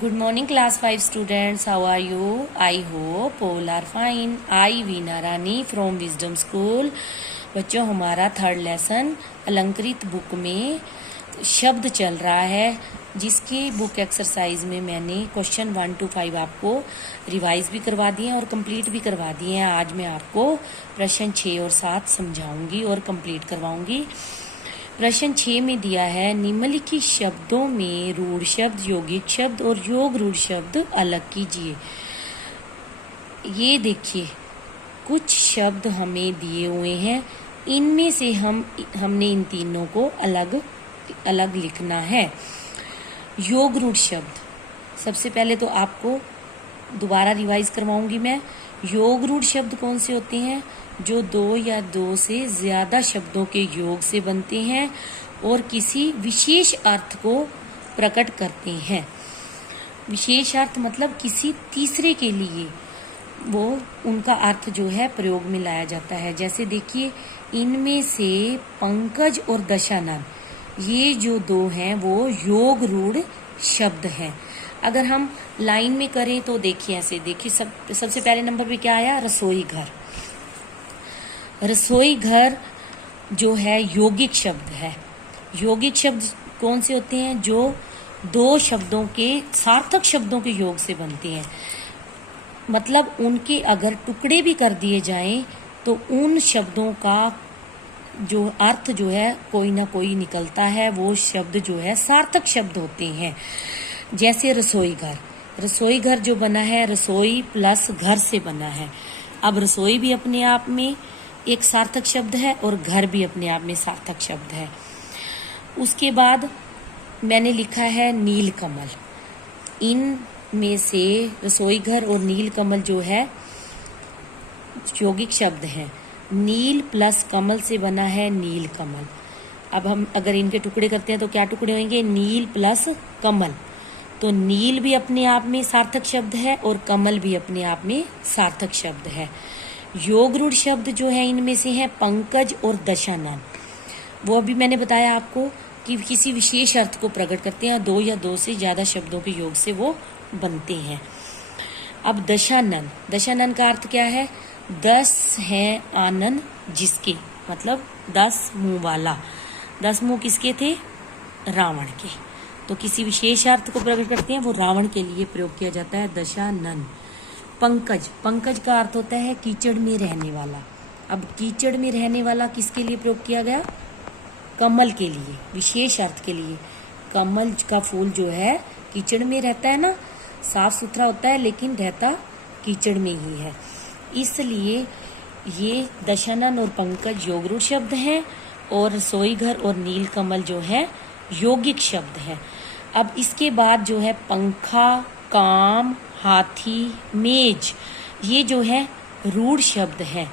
Good morning, class 5 students. How are you? I hope all are fine. I Veena Rani from Wisdom School. बच्चों, हमारा third lesson अलंकृत book में शब्द चल रहा है, जिसकी बुक एक्सरसाइज में मैंने क्वेश्चन 1 to 5 आपको रिवाइज भी करवा दिए हैं और कंप्लीट भी करवा दिए हैं। आज मैं आपको प्रश्न 6 और 7 समझाऊंगी और कंप्लीट करवाऊंगी। प्रश्न 6 में दिया है, निम्नलिखित शब्दों में रूढ़ शब्द, यौगिक शब्द और योग रूढ़ शब्द अलग कीजिए। ये देखिए, कुछ शब्द हमें दिए हुए हैं, इनमें से हमने इन तीनों को अलग अलग लिखना है। योग रूढ़ शब्द, सबसे पहले तो आपको दोबारा रिवाइज करवाऊंगी मैं। योग रूढ़ शब्द कौन से होते हैं? जो 2 या 2 से ज्यादा शब्दों के योग से बनते हैं और किसी विशेष अर्थ को प्रकट करते हैं। विशेष अर्थ मतलब किसी तीसरे के लिए वो उनका अर्थ जो है प्रयोग में लाया जाता है। जैसे देखिए, इनमें से पंकज और दशानन, ये जो 2 हैं वो योग रूढ़ शब्द हैं। अगर हम लाइन में करें तो देखिए, ऐसे देखिए, सबसे पहले नंबर पे क्या आया? रसोई घर। रसोई घर जो है यौगिक शब्द है। यौगिक शब्द कौन से होते हैं? जो 2 शब्दों के सार्थक शब्दों के योग से बनते हैं। मतलब उनके अगर टुकड़े भी कर दिए जाएं तो उन शब्दों का जो अर्थ जो है कोई ना कोई निकलता है। वो शब्द जो है सार्थक शब्द होते हैं। जैसे रसोई घर, रसोई घर जो बना है रसोई प्लस घर से बना है। अब रसोई भी अपने आप में एक सार्थक शब्द है और घर भी अपने आप में सार्थक शब्द है। उसके बाद मैंने लिखा है नीलकमल। इन में से रसोई घर और नीलकमल जो है यौगिक शब्द हैं। नील प्लस कमल से बना है नीलकमल। अब हम अगर इनके टुकड़े करते हैं तो क्या टुकड़े होंगे? नील प्लस कमल। तो नील भी अपने आप में सार्थक शब्द है और कमल भी अपने आप में सार्थक शब्द है। योग रूढ़ शब्द जो है इनमें से है पंकज और दशानन। वो अभी मैंने बताया आपको कि किसी विशेष अर्थ को प्रकट करते हैं। 2 या 2 से ज्यादा शब्दों के योग से वो बनते हैं। अब दशानन, दशानन का अर्थ क्या है? 10 है आनन जिसके, मतलब 10 मुंह वाला। 10 मुंह किसके थे? रावण के। तो किसी विशेष अर्थ को प्रकट करते हैं, वो रावण के लिए प्रयोग किया जाता है दशानन। पंकज, पंकज का अर्थ होता है कीचड़ में रहने वाला। अब कीचड़ में रहने वाला किसके लिए प्रयोग किया गया? कमल के लिए, विशेष अर्थ के लिए। कमल का फूल जो है कीचड़ में रहता है ना, साफ सुथरा होता है लेकिन रहता कीचड़ में ही है। इसलिए ये दशानन और पंकज योग रूढ़ शब्द हैं और रसोई घर और नीलकमल जो है यौगिक शब्द है। अब इसके बाद जो है पंखा, काम, हाथी, मेज, ये जो है रूढ़ शब्द हैं।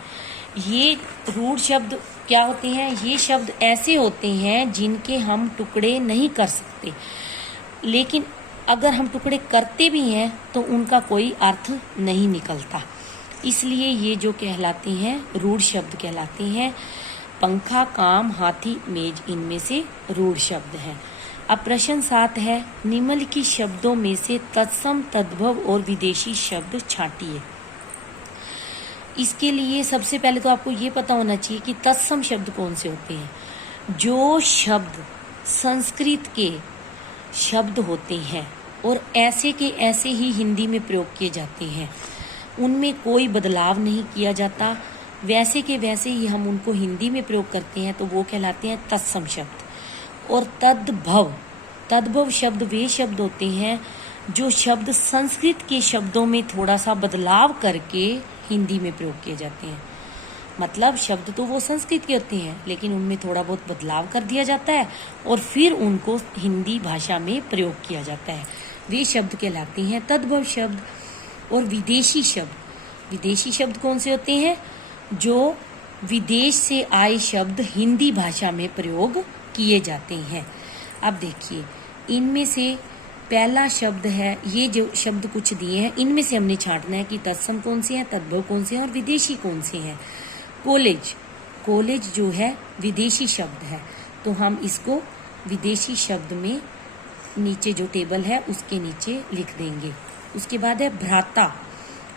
ये रूढ़ शब्द क्या होते हैं? ये शब्द ऐसे होते हैं जिनके हम टुकड़े नहीं कर सकते, लेकिन अगर हम टुकड़े करते भी हैं तो उनका कोई अर्थ नहीं निकलता। इसलिए ये जो कहलाते हैं रूढ़ शब्द कहलाते हैं। पंखा, काम, हाथी, मेज, इनमें से रूढ़ शब्द हैं। अब प्रश्न 7 है, निम्नलिखित शब्दों में से तत्सम, तद्भव और विदेशी शब्द छांटिए। इसके लिए सबसे पहले तो आपको ये पता होना चाहिए कि तत्सम शब्द कौन से होते हैं। जो शब्द संस्कृत के शब्द होते हैं और ऐसे के ऐसे ही हिंदी में प्रयोग किए जाते हैं, उनमें कोई बदलाव नहीं किया जाता, वैसे के वैसे ही हम उनको हिंदी में प्रयोग करते हैं, तो वो कहलाते हैं तत्सम शब्द। और तद्भव, तद्भव शब्द वे शब्द होते हैं जो शब्द संस्कृत के शब्दों में थोड़ा सा बदलाव करके हिंदी में प्रयोग किए जाते हैं। मतलब शब्द तो वो संस्कृत के होते हैं लेकिन उनमें थोड़ा बहुत बदलाव कर दिया जाता है और फिर उनको हिंदी भाषा में प्रयोग किया जाता है। वे शब्द कहलाते हैं तद्भव शब्द। और विदेशी शब्द, विदेशी शब्द कौन से होते हैं? जो विदेश से आए शब्द हिंदी भाषा में प्रयोग किए जाते हैं। अब देखिए, इनमें से पहला शब्द है, ये जो शब्द कुछ दिए हैं इनमें से हमने छांटना है कि तत्सम कौन से हैं, तद्भव कौन से हैं और विदेशी कौन से हैं। कॉलेज, कॉलेज जो है विदेशी शब्द है, तो हम इसको विदेशी शब्द में नीचे जो टेबल है उसके नीचे लिख देंगे। उसके बाद है भ्राता।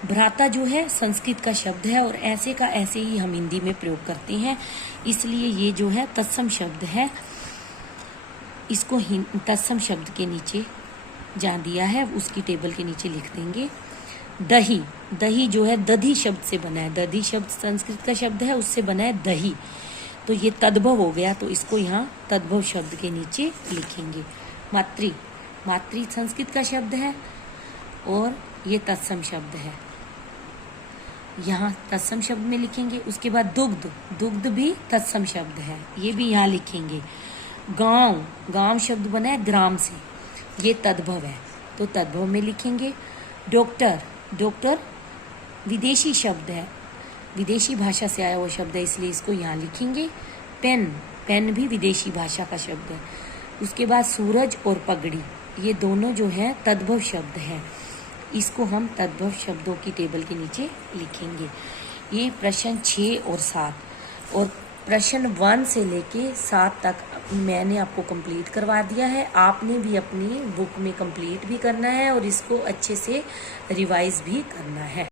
भ्राता जो है संस्कृत का शब्द है और ऐसे का ऐसे ही हम हिंदी में प्रयोग करते हैं, इसलिए ये जो है तत्सम शब्द है, इसको तत्सम शब्द के नीचे जहाँ दिया है उसकी टेबल के नीचे लिख देंगे। दही। दही जो है दधी शब्द से बना है, दधी शब्द संस्कृत का शब्द है, उससे बना है दही, तो ये तद्भव हो गया, तो इसको यहाँ तद्भव शब्द के नीचे लिखेंगे। मातृ। मातृ संस्कृत का शब्द है और ये तत्सम शब्द है, यहाँ तत्सम शब्द में लिखेंगे। उसके बाद दुग्ध। दुग्ध भी तत्सम शब्द है, ये भी यहाँ लिखेंगे। गांव। गांव शब्द बना है ग्राम से, ये तद्भव है, तो तद्भव में लिखेंगे। डॉक्टर। डॉक्टर विदेशी शब्द है, विदेशी भाषा से आया हुआ शब्द है, इसलिए इसको यहाँ लिखेंगे। पेन। पेन भी विदेशी भाषा का शब्द है। उसके बाद सूरज और पगड़ी, ये दोनों जो है तद्भव शब्द हैं, इसको हम तद्भव शब्दों की टेबल के नीचे लिखेंगे। ये प्रश्न 6 और 7 और प्रश्न 1 से लेके 7 तक मैंने आपको कंप्लीट करवा दिया है। आपने भी अपनी बुक में कंप्लीट भी करना है और इसको अच्छे से रिवाइज भी करना है।